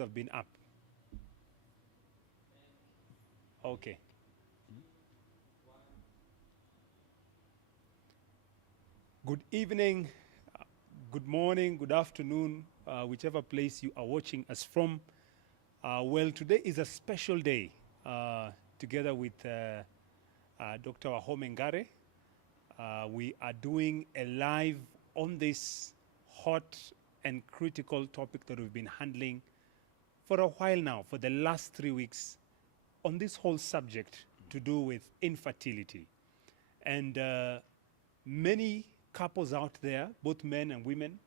have been up. Okay. Good evening, good morning, good afternoon, whichever place you are watching us from. Well, today is a special day together with Dr. Wahome Ngare. We are doing a live on this hot and critical topic that we've been handling for a while now, for the last 3 weeks, on this whole subject to do with infertility. And many couples out there, both men and women,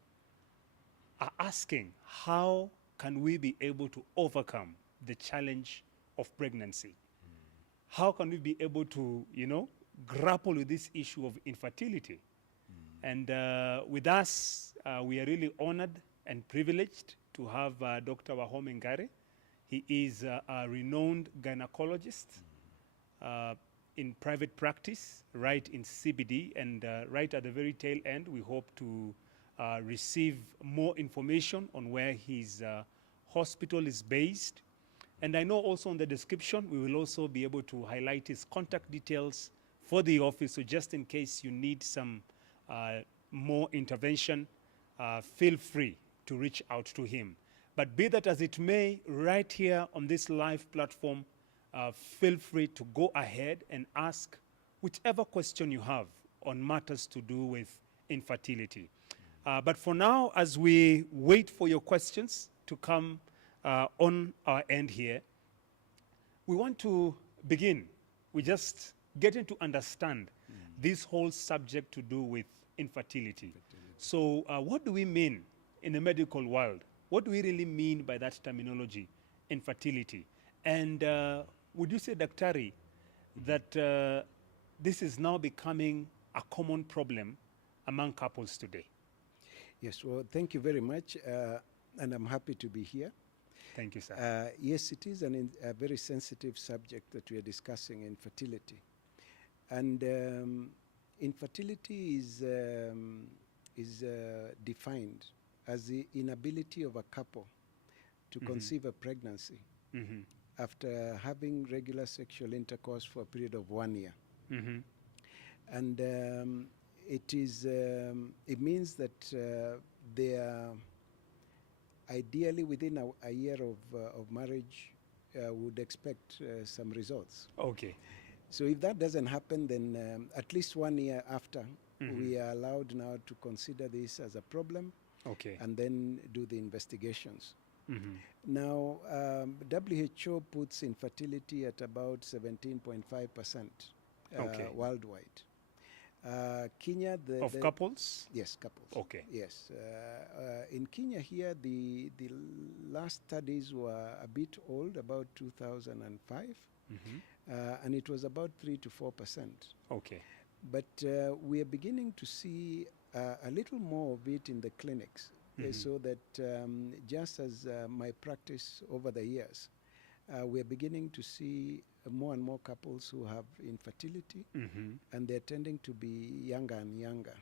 are asking, how can we be able to overcome the challenge of pregnancy? How can we be able to, grapple with this issue of infertility? And with us, we are really honored and privileged to have Dr. Wahome Ngare. He is a renowned gynecologist in private practice, right in CBD, and right at the very tail end, we hope to receive more information on where his hospital is based. And I know also in the description, we will also be able to highlight his contact details for the office. So just in case you need some more intervention, feel free to reach out to him. But be that as it may, right here on this live platform, feel free to go ahead and ask whichever question you have on matters to do with infertility. But for now, as we wait for your questions to come on our end here, we want to begin with just getting to understand this whole subject to do with infertility. So what do we mean in the medical world? What do we really mean by that terminology, infertility? And would you say, Daktari, that this is now becoming a common problem among couples today? Yes, well, thank you very much, and I'm happy to be here. Thank you, sir. Yes, it is a very sensitive subject that we are discussing, infertility. And infertility is defined as the inability of a couple to conceive a pregnancy after having regular sexual intercourse for a period of 1 year. And it means that they are ideally within a year of marriage would expect some results. Okay. So if that doesn't happen, then at least 1 year after, we are allowed now to consider this as a problem. Okay. And then do the investigations. Now, WHO puts infertility at about 17.5% worldwide. Kenya, of couples? Yes, couples. Okay. Yes. In Kenya here, the last studies were a bit old, about 2005, and it was about 3 to 4%. Okay. But we are beginning to see a little more of it in the clinics, so that just as my practice over the years, we're beginning to see more and more couples who have infertility, and they're tending to be younger and younger.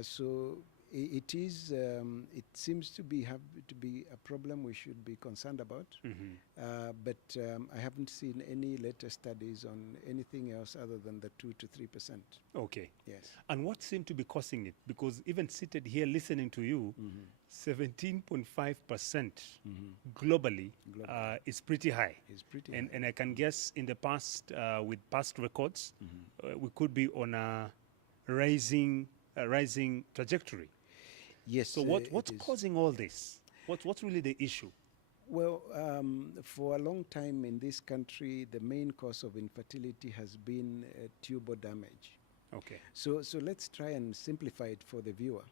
So it seems to be a problem we should be concerned about, but I haven't seen any latest studies on anything else other than the 2 to 3%. Okay. Yes. And what seemed to be causing it? Because even seated here listening to you, 17.5% globally is pretty high. It's pretty and, high. and I can guess in the past, with past records, we could be on a rising trajectory. Yes. So what's causing all this? What's really the issue? Well, for a long time in this country, the main cause of infertility has been tubal damage. Okay. So let's try and simplify it for the viewer.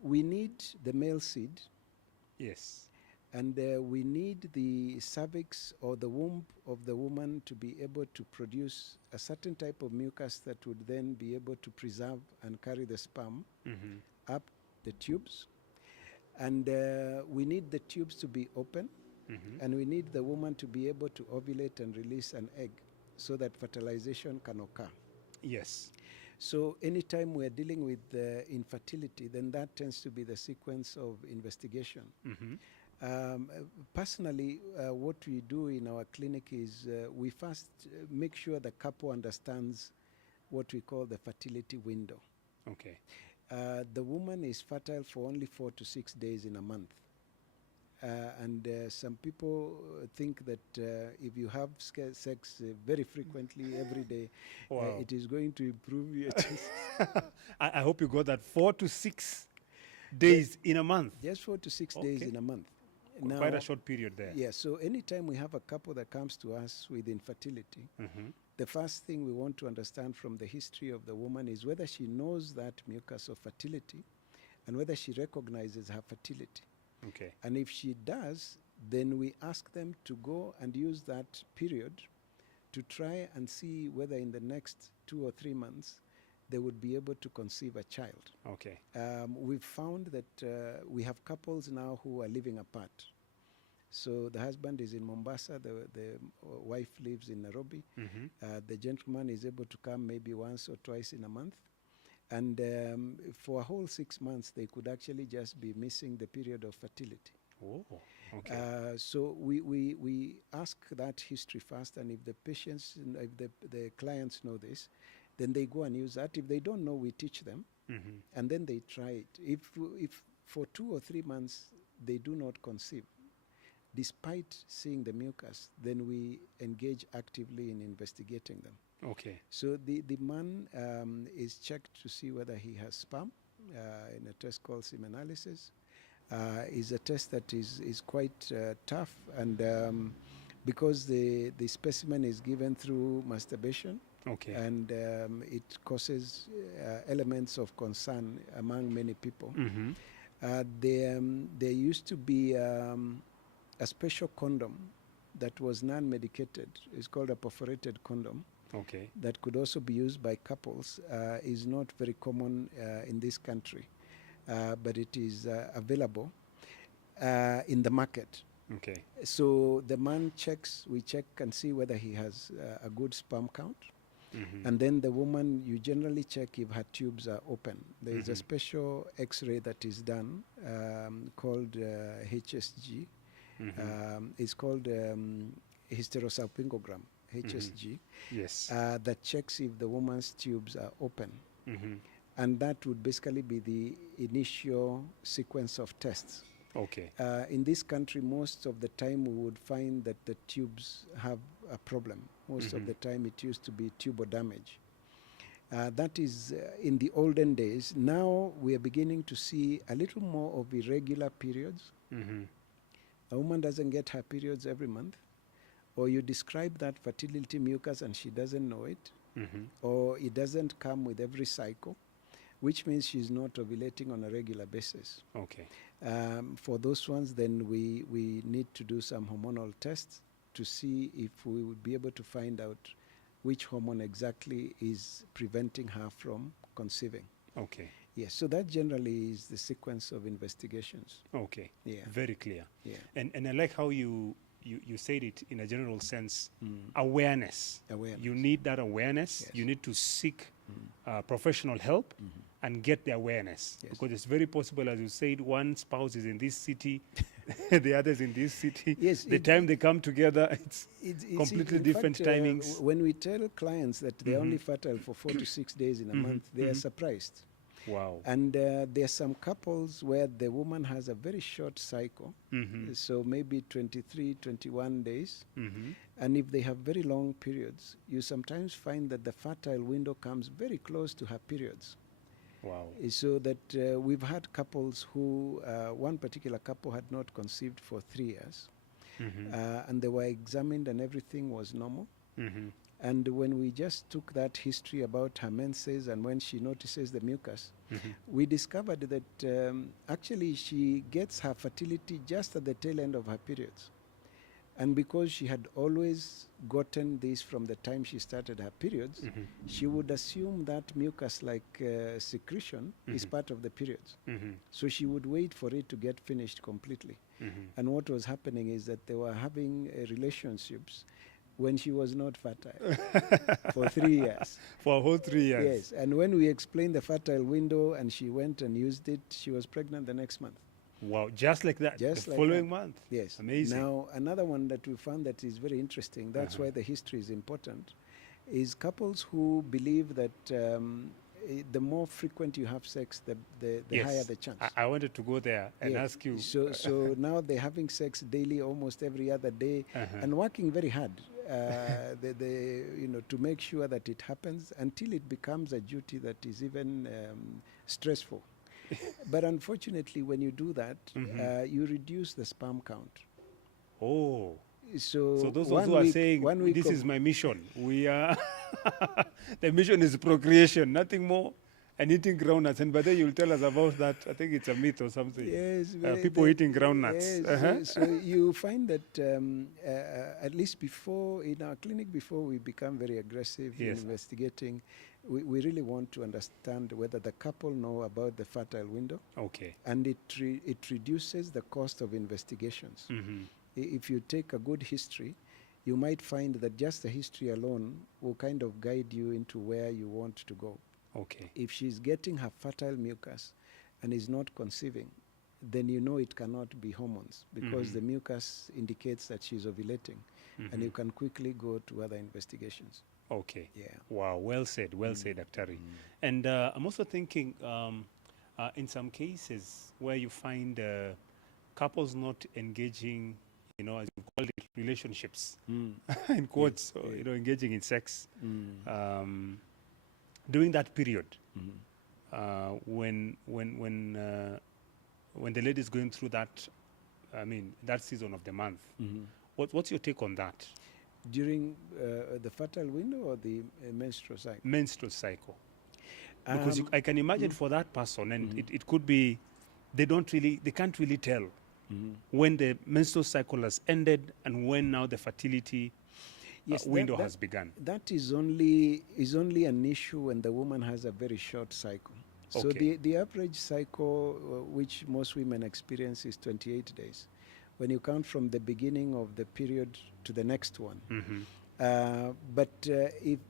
We need the male seed. Yes. And we need the cervix or the womb of the woman to be able to produce a certain type of mucus that would then be able to preserve and carry the sperm up the tubes. And we need the tubes to be open, and we need the woman to be able to ovulate and release an egg so that fertilization can occur. Yes. So anytime we're dealing with infertility, then that tends to be the sequence of investigation. Personally, what we do in our clinic is we first make sure the couple understands what we call the fertility window. Okay. The woman is fertile for only 4 to 6 days in a month. And some people think that if you have sex very frequently every day, Wow. it is going to improve your chances. I hope you got that. 4 to 6 days in a month. Just 4 to 6 days Okay. in a month. Quite a short period there. Yeah, so anytime we have a couple that comes to us with infertility, the first thing we want to understand from the history of the woman is whether she knows that mucus of fertility and whether she recognizes her fertility. Okay. And if she does, then we ask them to go and use that period to try and see whether in the next 2 or 3 months they would be able to conceive a child. Okay. We've found that we have couples now who are living apart. So the husband is in Mombasa, the wife lives in Nairobi. The gentleman is able to come maybe once or twice in a month. And for a whole 6 months, they could actually just be missing the period of fertility. Oh, okay. So we ask that history first, and if the patients, if the clients know this, then they go and use that. If they don't know, we teach them, and then they try it. If for 2 or 3 months they do not conceive, despite seeing the mucus, then we engage actively in investigating them. Okay. So the man is checked to see whether he has sperm in a test called semanalysis. Is a test that is quite tough, and because the specimen is given through masturbation, Okay. and it causes elements of concern among many people. There used to be a special condom that was non-medicated. It's called a perforated condom. Okay. That could also be used by couples. Is not very common in this country, but it is available in the market. Okay. So the man checks, we check and see whether he has a good sperm count. And then the woman, you generally check if her tubes are open. There is a special X-ray that is done called HSG. It's called hysterosalpingogram, HSG. Yes. That checks if the woman's tubes are open. And that would basically be the initial sequence of tests. Okay. In this country, most of the time we would find that the tubes have a problem. Most of the time it used to be tubal damage. That is in the olden days. Now we are beginning to see a little more of irregular periods. A woman doesn't get her periods every month, or you describe that fertility mucus and she doesn't know it, or it doesn't come with every cycle, which means she's not ovulating on a regular basis. Okay. For those ones, then we need to do some hormonal tests to see if we would be able to find out which hormone exactly is preventing her from conceiving. Okay. Yes, so that generally is the sequence of investigations. Okay. Yeah. Very clear. Yeah. And I like how you said it in a general sense. Awareness. Awareness. You need that awareness. Yes. You need to seek professional help and get the awareness. Yes. Because it's very possible, as you said, one spouse is in this city, the other is in this city. Yes, the time they come together, it's completely in different fact, timings. When we tell clients that they're only fertile for 4 to 6 days in a month, they are surprised. Wow. And there are some couples where the woman has a very short cycle, so maybe 23, 21 days. And if they have very long periods, you sometimes find that the fertile window comes very close to her periods. Wow. So that we've had couples who, one particular couple had not conceived for 3 years, and they were examined and everything was normal. And when we just took that history about her menses and when she notices the mucus, we discovered that actually she gets her fertility just at the tail end of her periods. And because she had always gotten this from the time she started her periods, she would assume that mucus-like secretion is part of the periods. So she would wait for it to get finished completely. And what was happening is that they were having relationships when she was not fertile for 3 years. For a whole 3 years. Yes, and when we explained the fertile window and she went and used it, she was pregnant the next month. Wow, just like that, Just the like following that. month. Yes. Amazing. Now, another one that we found that is very interesting, that's why the history is important, is couples who believe that the more frequent you have sex, the higher Yes, the chance. I wanted to go there and Yeah. ask you. So now they're having sex daily, almost every other day, and working very hard, to make sure that it happens until it becomes a duty that is even stressful. But unfortunately, when you do that, you reduce the sperm count. Oh, So so those one who are week, saying, 1 week this of is my mission, we are, the mission is procreation, nothing more, and eating groundnuts. And by then you'll tell us about that. I think it's a myth or something. yes, People eating groundnuts. Yes, so you find that at least before, in our clinic, before we become very aggressive in Yes. investigating, we really want to understand whether the couple know about the fertile window, Okay. and it reduces the cost of investigations. If you take a good history, you might find that just the history alone will kind of guide you into where you want to go. Okay. If she's getting her fertile mucus and is not conceiving, then you know it cannot be hormones, because the mucus indicates that she's ovulating, and you can quickly go to other investigations. Okay. Yeah. Wow. Well said, Daktari. And I'm also thinking, in some cases where you find couples not engaging, as you call it, relationships, in quotes, or, engaging in sex, during that period, when the lady is going through that, that season of the month, what's your take on that? During the fertile window or the menstrual cycle? Menstrual cycle. Because I can imagine for that person, and it could be, they can't really tell when the menstrual cycle has ended and when now the fertility window has begun. That is only an issue when the woman has a very short cycle. So Okay. the average cycle, which most women experience, is 28 days. When you count from the beginning of the period to the next one.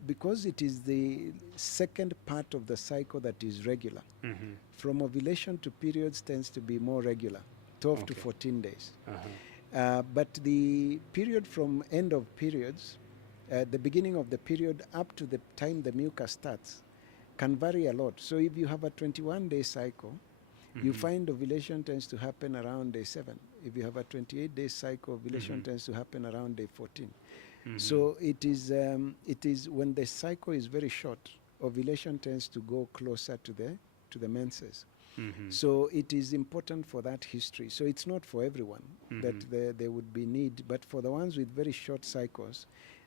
Because it is the second part of the cycle that is regular, from ovulation to periods tends to be more regular, 12 to 14 days. But the period from end of periods, the beginning of the period up to the time the mucus starts, can vary a lot. So if you have a 21-day cycle, you find ovulation tends to happen around day 7. If you have a 28-day cycle, ovulation tends to happen around day 14. So it is when the cycle is very short, ovulation tends to go closer to the menses. So it is important for that history. So it's not for everyone that there would be need, but for the ones with very short cycles,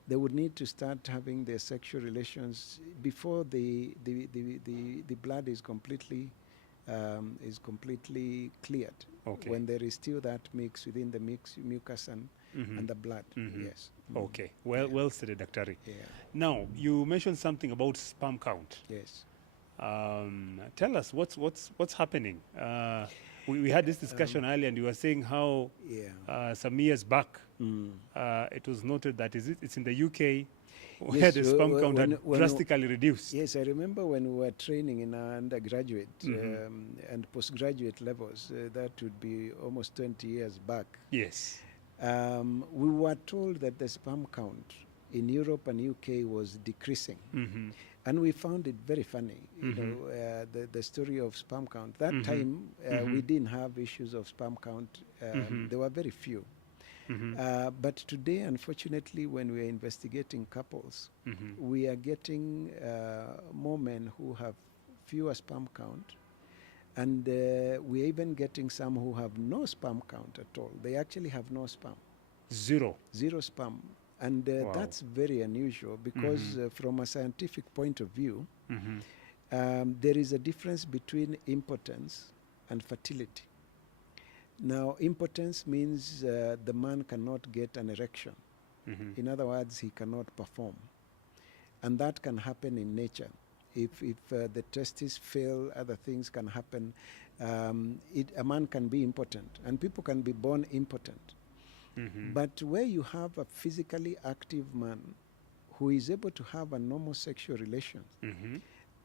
they would need to start having their sexual relations before the blood is completely cleared. Okay. When there is still that mix within the mucus and the blood. Yes. Okay. Well said, Daktari. Yeah. Now, you mentioned something about sperm count. Yes. Tell us what's happening. We had this discussion earlier, and you were saying how some years back it was noted that it's in the UK where the sperm count had drastically reduced. Yes, I remember when we were training in our undergraduate and postgraduate levels, that would be almost 20 years back. Yes. We were told that the sperm count in Europe and UK was decreasing. And we found it very funny, the story of sperm count. That time, we didn't have issues of sperm count. There were very few. But today, unfortunately, when we are investigating couples, we are getting more men who have fewer sperm count. And we are even getting some who have no sperm count at all. They actually have no sperm. Zero sperm. And that's very unusual because from a scientific point of view, there is a difference between impotence and fertility. Now, impotence means the man cannot get an erection. In other words, he cannot perform. And that can happen in nature. If the testes fail, other things can happen. A man can be impotent, and people can be born impotent. But where you have a physically active man who is able to have a normal sexual relation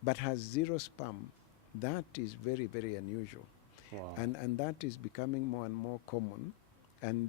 but has zero sperm, that is very, very unusual. Wow. And that is becoming more and more common. And